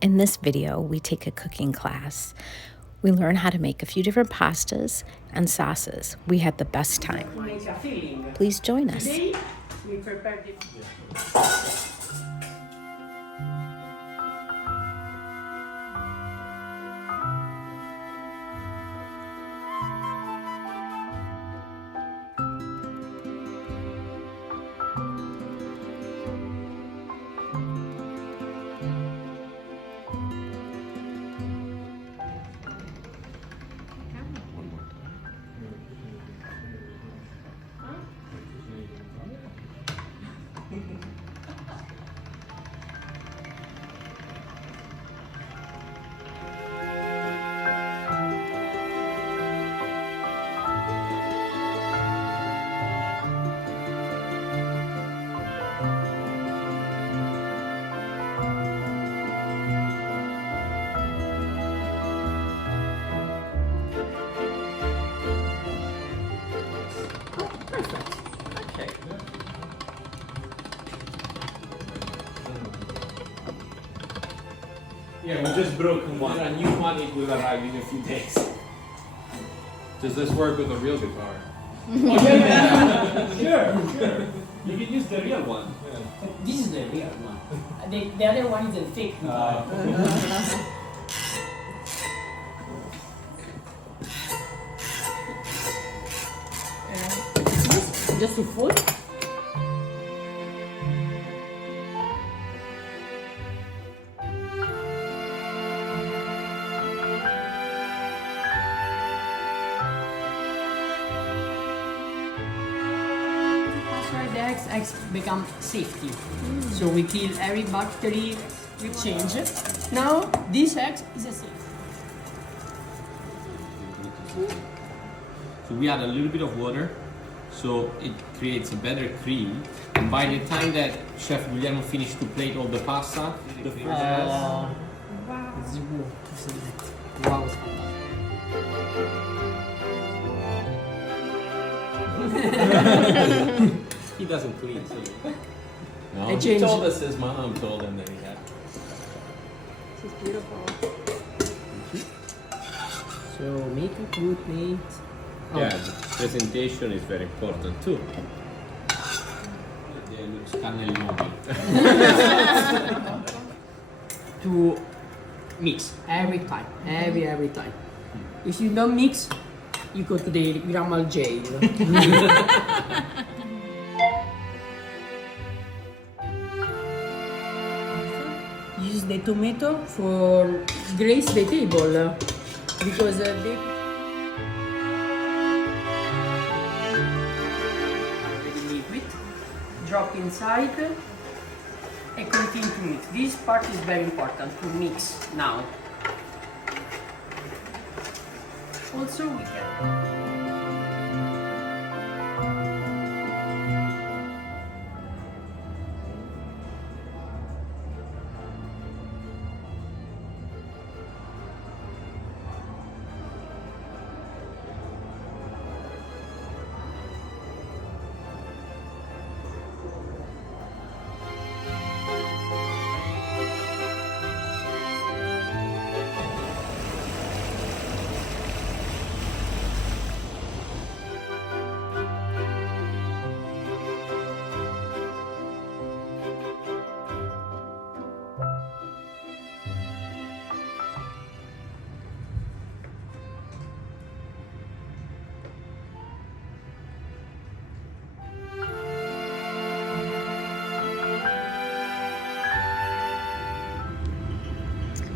In this video, we take a cooking class. We learn how to make a few different pastas and sauces. We had the best time. Please join us. Today, we prepared it. Yeah, we just broken one. A new one, it will arrive in a few days. Does this work with a real guitar? Oh, yeah. Sure. You can use the real one. This is the real one. The other one is a fake guitar. Just to fold. Eggs become safety. So we kill every bacteria, we change it. Now this egg is a safe. So we add a little bit of water, so it creates a better cream. And by the time that Chef Guglielmo finished to plate all the pasta, the first Wow. he doesn't clean, so no, I he changed. told us his mom told him that he had. This is beautiful. So make a good plate. Yeah, the presentation is very important too. To mix every time, every time. If you don't mix, you go to the grandma jail. Use the tomato for grace the table because they already liquid. Drop inside and continue to mix. This part is very important to mix now. Also we can.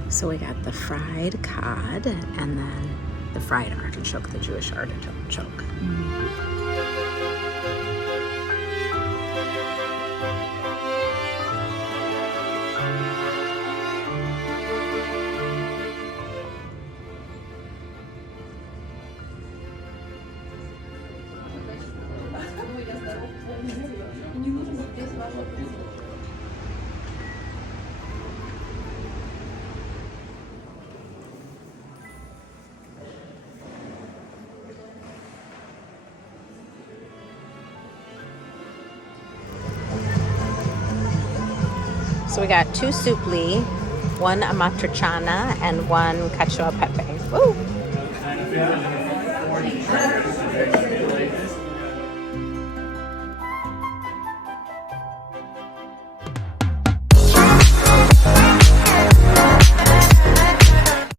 So we got the fried cod and then the fried artichoke, the Jewish artichoke. So we got two soupli, one amatriciana and one cacio e pepe. Woo!